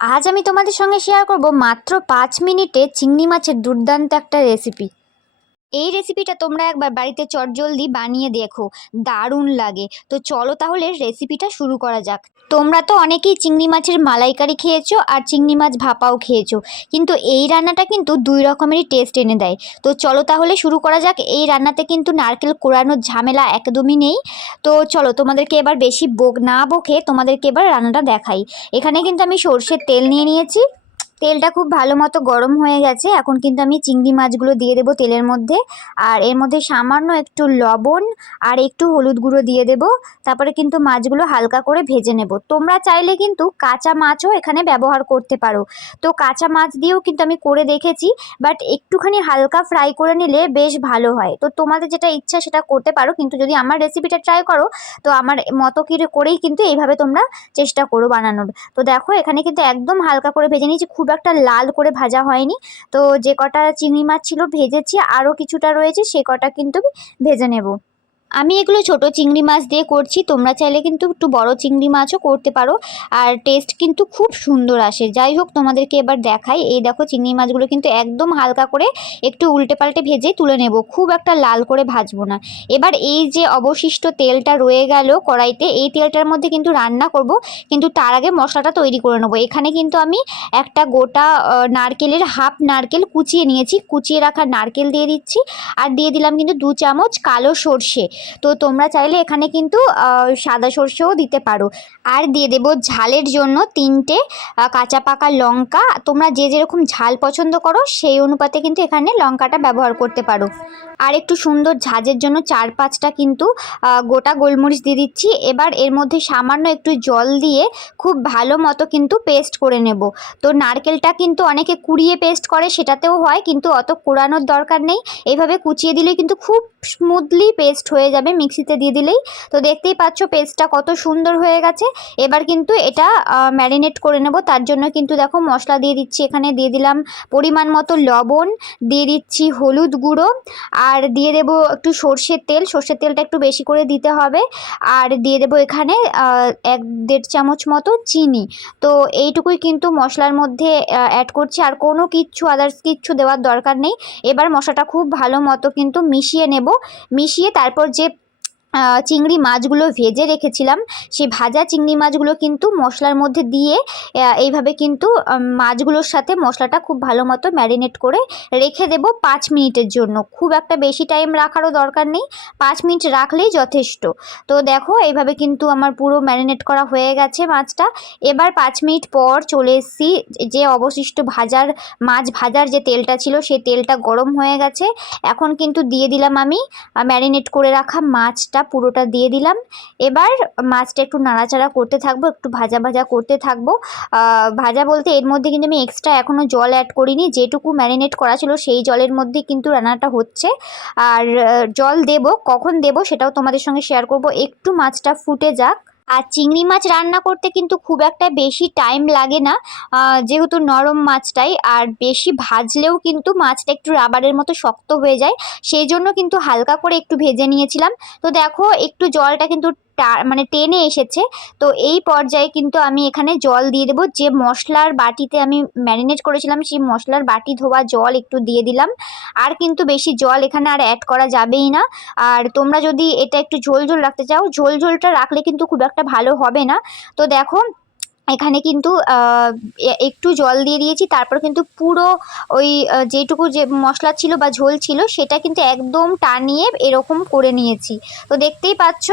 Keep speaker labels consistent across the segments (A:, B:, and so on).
A: আজ আমি তোমাদের সঙ্গে শেয়ার করব মাত্র পাঁচ মিনিটে চিংড়ি মাছের দুর্দান্ত একটা রেসিপি এই রেসিপিটা তোমরা একবার বাড়িতে চটজলদি বানিয়ে দেখো, দারুণ লাগে। তো চলো তাহলে রেসিপিটা শুরু করা যাক। তোমরা তো অনেকেই চিংড়ি মাছের মালাইকারি খেয়েছো আর চিংড়ি মাছ ভাপাও খেয়েছো, কিন্তু এই রান্নাটা কিন্তু দুই রকমেরই টেস্ট এনে দেয়। তো চলো তাহলে শুরু করা যাক। এই রান্নাতে কিন্তু নারকেল কোড়ানোর ঝামেলা একদমই নেই। তো চলো তোমাদেরকে এবার বেশি বোক না বকে তোমাদেরকে এবার রান্নাটা দেখাই। এখানে কিন্তু আমি সর্ষের তেল নিয়ে নিয়েছি। তেলটা খুব ভালো মতো গরম হয়ে গেছে। এখন কিন্তু আমি চিংড়ি মাছগুলো দিয়ে দেবো তেলের মধ্যে। আর এর মধ্যে সামান্য একটু লবণ আর একটু হলুদ গুঁড়ো দিয়ে দেব। তারপরে কিন্তু মাছগুলো হালকা করে ভেজে নেব। তোমরা চাইলে কিন্তু কাঁচা মাছও এখানে ব্যবহার করতে পারো। তো কাঁচা মাছ দিয়েও কিন্তু আমি করে দেখেছি, বাট একটুখানি হালকা ফ্রাই করে নিলে বেশ ভালো হয়। তো তোমাদের যেটা ইচ্ছা সেটা করতে পারো, কিন্তু যদি আমার রেসিপিটা ট্রাই করো, তো আমার মতো করেই কিন্তু এইভাবে তোমরা চেষ্টা করো বানানোর। তো দেখো, এখানে কিন্তু একদম হালকা করে ভেজে নিয়েছি, খুব একটা লাল করে ভাজা হয়নি। তো যে কটা চিংড়ি মাছ ছিল, ভেজেছি আরও কিছুটা রয়েছে, সে কটা কিন্তু ভেজে নেব। আমি এগুলো ছোট চিংড়ি মাছ দিয়ে করছি, তোমরা চাইলে কিন্তু একটু বড় চিংড়ি মাছও করতে পারো। আর টেস্ট কিন্তু খুব সুন্দর আসে। যাই হোক, তোমাদেরকে এবার দেখাই। এই দেখো, চিংড়ি মাছগুলো কিন্তু একদম হালকা করে একটু উল্টে পাল্টে ভেজে তুলে নেব। খুব একটা লাল করে ভাজবো না। এবার এই যে অবশিষ্ট তেলটা রয়ে গেল কড়াইতে, এই তেলটার মধ্যে কিন্তু রান্না করব। কিন্তু তার আগে মশলাটা তৈরি করে নেব। এখানে কিন্তু আমি একটা গোটা নারকেলের হাফ নারকেল কুচিয়ে নিয়েছি। কুচিয়ে রাখা নারকেল দিয়ে দিচ্ছি। আর দিয়ে দিলাম কিন্তু দু চামচ কালো সর্ষে। তো তোমরা চাইলে এখানে কিন্তু সাদা সর্ষেও দিতে পারো। আর দিয়ে দেবো ঝালের জন্য তিনটে কাঁচা পাকা লঙ্কা। তোমরা যে যেরকম ঝাল পছন্দ করো, সেই অনুপাতে কিন্তু এখানে লঙ্কাটা ব্যবহার করতে পারো। আর একটু সুন্দর ঝাঁজের জন্য চার পাঁচটা কিন্তু গোটা গোলমরিচ দিয়ে দিচ্ছি। এবার এর মধ্যে সামান্য একটু জল দিয়ে খুব ভালো মতো কিন্তু পেস্ট করে নেব। তো নারকেলটা কিন্তু অনেকে কুড়িয়ে পেস্ট করে, সেটাতেও হয়, কিন্তু অত কোড়ানোর দরকার নেই। এইভাবে কুচিয়ে দিলে কিন্তু খুব স্মুথলি পেস্ট হয়ে যাবে মিক্সিতে দিয়ে দিলেই। তো দেখতেই পাচ্ছ পেস্টটা কত সুন্দর হয়ে গেছে। এবার কিন্তু এটা ম্যারিনেট করে নেব। তার জন্য কিন্তু দেখো মশলা দিয়ে দিচ্ছি এখানে। দিয়ে দিলাম পরিমাণ মতো লবণ, দিয়ে দিচ্ছি হলুদ গুঁড়ো, আর দিয়ে দেবো একটু সর্ষের তেল। সর্ষের তেলটা একটু বেশি করে দিতে হবে। আর দিয়ে দেবো এখানে এক দেড় চামচ মতো চিনি। তো এইটুকুই কিন্তু মশলার মধ্যে অ্যাড করছি। আর কোনো কিচ্ছু আদার্স কিচ্ছু দেওয়ার দরকার নেই। এবার মশলাটা খুব ভালো মতো কিন্তু মিশিয়ে নেব। মিশিয়ে তারপর চিংড়ি মাছগুলো ভেজে রেখেছিলাম। সেই ভাজা চিংড়ি মাছগুলো কিন্তু মশলার মধ্যে দিয়ে এইভাবে কিন্তু মাছগুলোর সাথে মশলাটা খুব ভালো মতো ম্যারিনেট করে রেখে দেব পাঁচ মিনিটের জন্য। খুব একটা বেশি টাইম রাখারও দরকার নেই, পাঁচ মিনিট রাখলেই যথেষ্ট। তো দেখো, এইভাবে কিন্তু আমার পুরো ম্যারিনেট করা হয়ে গেছে মাছটা। এবার পাঁচ মিনিট পর চলে এসেছি, যে অবশিষ্ট ভাজার, মাছ ভাজার যে তেলটা ছিল, সেই তেলটা গরম হয়ে গেছে। এখন কিন্তু দিয়ে দিলাম আমি ম্যারিনেট করে রাখা মাছটা পুরোটা দিয়ে দিলাম। এবার মাছটা একটু নাড়াচাড়া করতে থাকব, একটু ভাজা ভাজা করতে থাকব। ভাজা বলতে এর মধ্যে কিন্তু আমি এক্সট্রা এখনও জল অ্যাড করিনি, যেটুকু ম্যারিনেট করা ছিল সেই জলের মধ্যে কিন্তু রান্নাটা হচ্ছে। আর জল দেব, কখন দেব সেটাও তোমাদের সঙ্গে শেয়ার করব। একটু মাছটা ফুটে যাক। আর চিংড়ি মাছ রান্না করতে কিন্তু খুব একটা বেশি টাইম লাগে না যেহেতু নরম মাছটাই, আর বেশি ভাজলেও কিন্তু মাছটা একটু রাবারের মতো শক্ত হয়ে যায়, সেই জন্য কিন্তু হালকা করে একটু ভেজে নিয়েছিলাম। তো দেখো, একটু জলটা কিন্তু মানে টেনে এসেছে। তো এই পর্যায়ে কিন্তু আমি এখানে জল দিয়ে দেবো। যে মশলার বাটিতে আমি ম্যারিনেট করেছিলাম, সেই মশলার বাটি ধোয়া জল একটু দিয়ে দিলাম। আর কিন্তু বেশি জল এখানে আর অ্যাড করা যাবেই না। আর তোমরা যদি এটা একটু ঝোল ঝোল রাখতে চাও, ঝোল ঝোলটা রাখলে কিন্তু খুব একটা ভালো হবে না। তো দেখো, এখানে কিন্তু একটু জল দিয়ে দিয়েছি। তারপর কিন্তু পুরো ওই যেটুকু যে মশলা ছিল বা ঝোল ছিল, সেটা কিন্তু একদম টানিয়ে এরকম করে নিয়েছি। তো দেখতেই পাচ্ছ?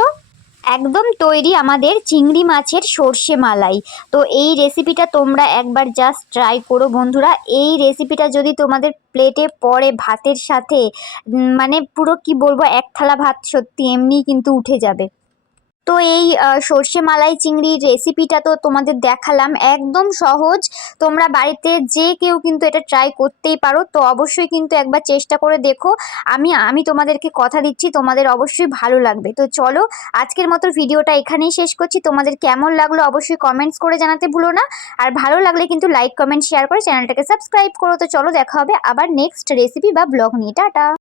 A: একদম তৈরি আমাদের চিংড়ি মাছের সর্ষে মালাই। তো এই রেসিপিটা তোমরা একবার জাস্ট ট্রাই করো বন্ধুরা। এই রেসিপিটা যদি তোমাদের প্লেটে পড়ে ভাতের সাথে মানে পুরো কি বলব, এক থালা ভাত সত্যি এমনি কিন্তু উঠে যাবে। তো এই সর্ষে মালাই চিংড়ির রেসিপিটা তো তোমাদের দেখালাম। একদম সহজ। তোমরা বাড়িতে যে কেউ কিন্তু এটা ট্রাই করতেই পারো। তো অবশ্যই কিন্তু একবার চেষ্টা করে দেখো। আমি আমি তোমাদেরকে কথা দিচ্ছি, তোমাদের অবশ্যই ভালো লাগবে। তো চলো, আজকের মতো ভিডিওটা এখানেই শেষ করছি। তোমাদের কেমন লাগল অবশ্যই কমেন্টস করে জানাতে ভুলো না। আর ভালো লাগলে কিন্তু লাইক কমেন্ট শেয়ার করে চ্যানেলটাকে সাবস্ক্রাইব করো। তো চলো, দেখা হবে আবার নেক্সট রেসিপি বা ব্লগ নিয়ে। টাটা!